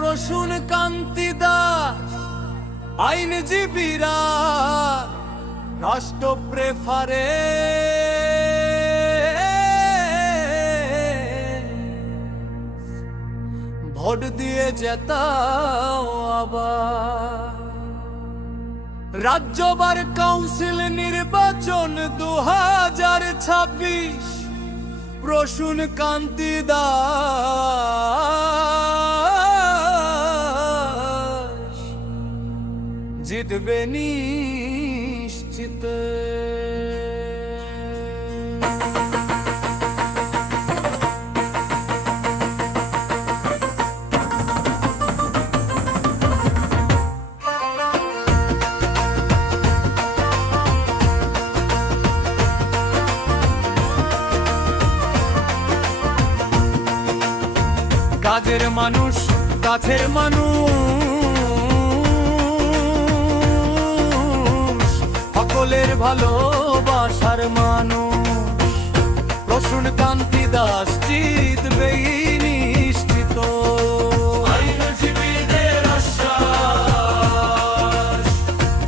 প্রসূন কান্তি দাস আইনজীবীরা রাষ্ট্র প্রেফারে ভোট দিয়ে জেতাও আবার। রাজ্যবার কাউন্সিল নির্বাচন 2026 প্রসূন কান্তি দাস জিতবে নিশ্চিত। কাজের মানুষ, কাছের মানুষ, সকলের ভালোবাসার মানুষ। প্রসূন কান্তি দাস জিতবেই নিশ্চিত। আইনজীবীদের আশ্বাস,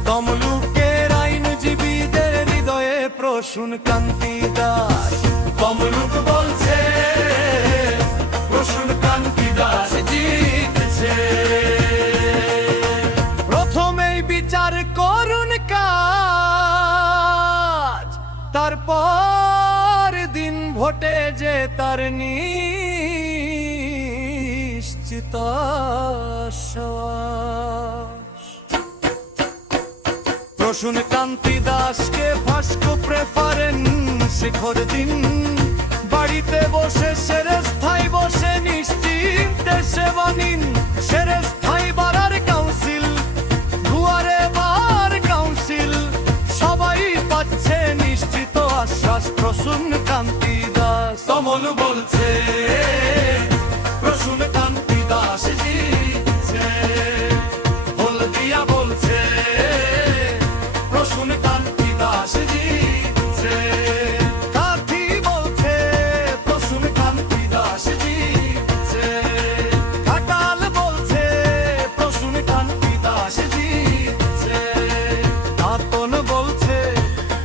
তমলুকের আইনজীবীদের হৃদয়ে প্রসূন কান্তি দাস। তমলুক বলছে প্রসূন কান্তি দাস জিতছে। প্রথমেই বিচার করুন কাজ, তারপর দিন ভোটে যে তার নিশ্চিত আশ্বাস। প্রসূন কান্তি দাসকে ফাস্ট প্রেফারেন্স শিখর দিন। বাড়িতে বসে সেরেস্থায় বসে নিশ্চিন্তে সেবা নিন। সেরেস্থায় বাড়ার কাউন্সিল, দুয়ারে বার কাউন্সিল, সবাই পাচ্ছে নিশ্চিত আশ্বাস। প্রসূন কান্তি দাস তমল বলছে প্রসূন কান্তি দাস জিতছে। হলদিয়া বলছে প্রসূন কান্তি দাস জিতছে।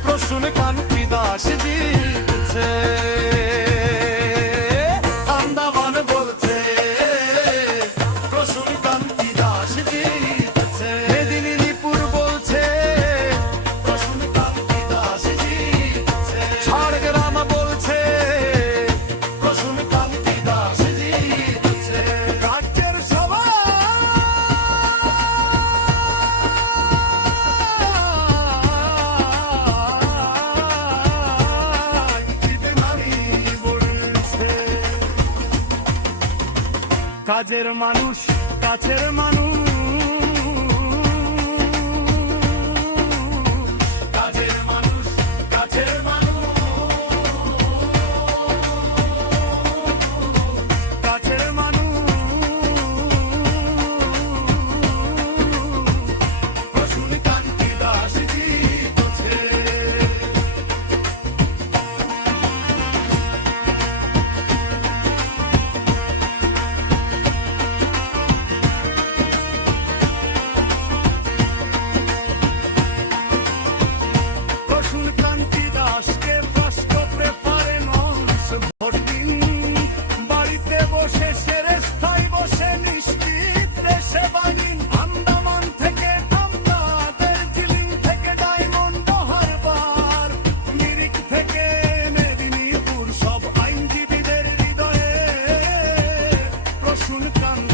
প্রসূন কান্তি দাস জিতছে। আন্দামান বলছে প্রসূন কান্তি দাস জিতছে। মেদিনীপুর বলছে প্রসূন কান্তি দাস জিতছে। ঝাড়গ্রাম বলছে প্রসূন কান্তি দাস জিতছে। রাজ্যের সভা কাজের মানুষ, কাছের মানুষ, কাজের মানুষ, কাছের মানুষ, কাছের মানুষ। প্রসূন কান্তি দাস জিতছে। প্রসূন কান্তি